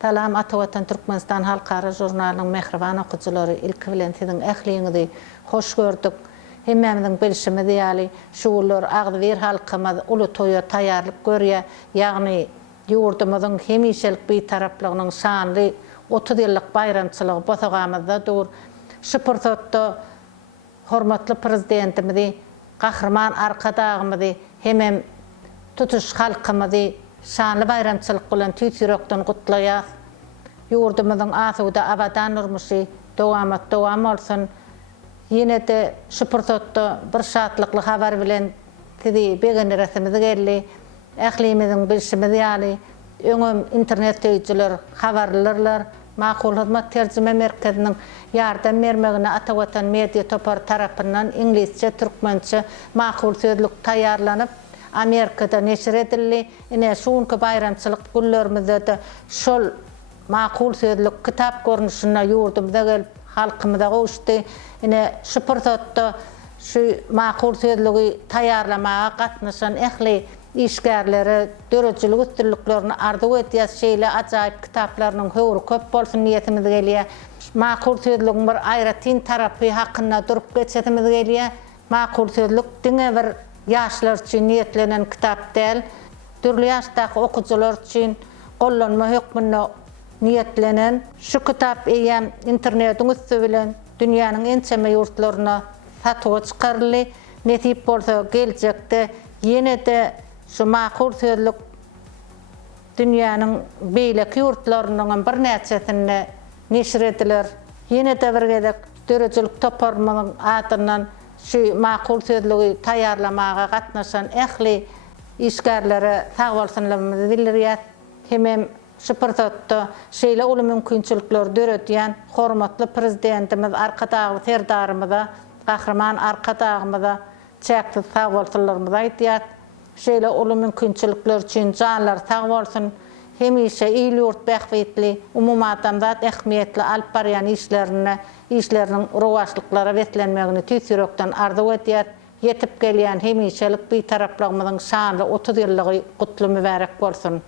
Talam Atawatan Türkmenistan Halkara Jurnalının mehriban okucuları ilk bilen sizin ähliňizi hoş gördük. Hemmemizin bilişimi diýäli şuwlar Agdyr halkymyz uly toýa taýýarlyk görýär. Ýagny ýurdumyzyň hemişelik betaraplygynyň şanly 30 ýyllyk bayramçylygy bosagamyzda dur. Şu pursatda hormatly prezidentimizi, gahrman arkadagymyzy hemem tutuş halkymyzy şanly bayramçylyk bilen tüýsürekden gutlaýar. Ýurdumyzyň asuda abadan urmuşy dowam bolsun. Yine de şu pursatda bir şatlykly habar bilen sizi begenlerimiz geldi. Ählimiziň bilişimi diýäli öňüm internet öýçüler habarlarlar. Makul Hizmet Terjime Merkeziniň ýardam bermegine Atawatan Media Topar tarapyndan inglizçe, türkmençe makul sözlük taýýarlanyp Amerikada neşir edildi. Ine şuňky bayramçylyk günlerimizde de şol makul sözlük kitap görnüşine ýurdumyza gelip halkymyza goşdy. Ine şu pursatda şu makul sözlügi taýýarlamaga gatnaşan ähli işgärleri, döreçilik üstünliklerini arzu etýär şeýle ajaýyp kitaplarynyň höwri köp bolsun niýetimiz gelýär. Makul sözlügiň bir aýratyn tarapy hakynda durup geçetimiz gelýär. Makul sözlük diňe bir ýaşlar üçin niýetlenen kitap däl, türli ýaşdaky okujylar üçin gollanma hökmünde niýetlenen şu kitap eýem internetiň üstü bilen dünýäniň ençeme ýurtlaryna satýa çykarly. Netip bolsa geljekde ýene de şu makul sözlük dünýäniň beýleki ýurtlarynyň bir näçesinde neşir ediler. Ýene de bir gezek döreçilik toparmanyň adyndan şu makul sözlügi taýýarlamaga gatnaşan ähli işgärlere sag bolsunlarymyzy bildirýär. Hemem şu pursatda şeýle uly mümkinçilikler döretýän hormatly prezidentimiz arkadagy serdarymyza, gahrman arkadagymyza çäksiz sag bolsunlarymyzy aýtýar. Şeýle uly mümkinçilikler üçin janlar sag bolsun. Hemişe ýyl ýurt bähbetli, umumatamzat ähmiýetli alyp barýan işleriniň rowaşlyklary wetlenmegini tüýsürekden arzu etýär. Yetip gelýän hemişelik betarapligymyzyň şanly 30 ýyllygy gutly mübarek bolsun.